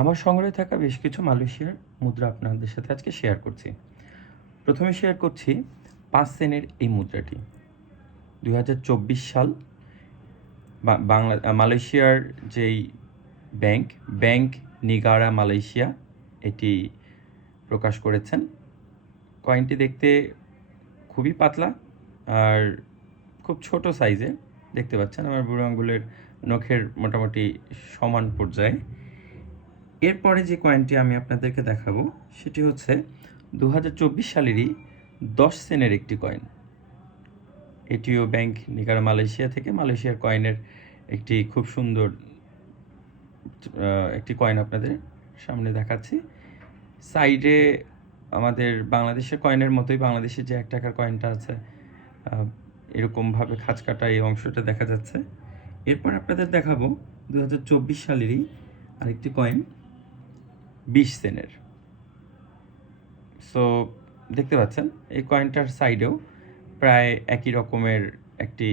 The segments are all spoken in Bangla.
আমার সংগ্রহে থাকা বেশ কিছু মালয়েশিয়ার মুদ্রা আপনাদের সাথে আজকে শেয়ার করছি। প্রথমে শেয়ার করছি ৫ সেনের এই মুদ্রাটি। ২০২৪ সাল মালয়েশিয়ার যেই ব্যাংক নিগারা মালয়েশিয়া এটি প্রকাশ করেছেন। কয়েনটি দেখতে খুবই পাতলা আর খুব ছোট সাইজে দেখতে পাচ্ছেন। আমার বুড়ো আঙুলের নখের মোটামুটি সমান পর্যায়ে। এরপরে যে কয়েনটি আমি আপনাদেরকে দেখাবো সেটি হচ্ছে ২০২৪ সালেরই ১০ সেনের একটি কয়েন। এটিও ব্যাংক নিগারা মালয়েশিয়া থেকে মালয়েশিয়ার কয়েনের একটি খুব সুন্দর একটি কয়েন আপনাদের সামনে দেখাচ্ছি। সাইডে আমাদের বাংলাদেশের কয়েনের মতোই বাংলাদেশের যে ১ টাকার কয়েনটা আছে এরকমভাবে খাঁজ কাটা এই অংশটা দেখা যাচ্ছে। এরপর আপনাদের দেখাবো ২০২৪ সালেরই আরেকটি কয়েন ২০ সেনের। সো দেখতে পাচ্ছেন এই কয়েনটার সাইডেও প্রায় একই রকমের একটি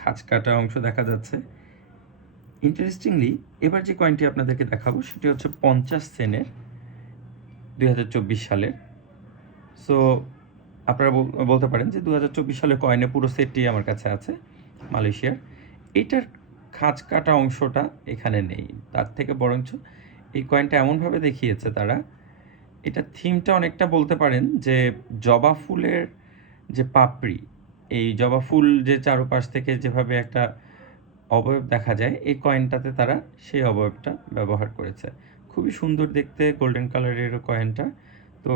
খাঁজ কাটা অংশ দেখা যাচ্ছে। ইন্টারেস্টিংলি এবার যে কয়েনটি আপনাদেরকে দেখাবো সেটি হচ্ছে ৫০ সেনের ২০২৪ সালের। সো আপনারা বলতে পারেন যে ২০২৪ সালের কয়েনের পুরো সেটটি আমার কাছে আছে মালয়েশিয়ার। এটার খাঁজ কাটা অংশটা এখানে নেই, তার থেকে বরঞ্চ এই কয়েনটা এমনভাবে দেখিয়েছে তারা, এটা থিমটা অনেকটা বলতে পারেন যে জবা ফুলের যে পাপড়ি, এই জবা ফুল যে চারপাশ থেকে যেভাবে একটা অবয়ব দেখা যায় এই কয়েনটাতে তারা সেই অবয়বটা ব্যবহার করেছে। খুবই সুন্দর দেখতে গোল্ডেন কালারের কয়েনটা। তো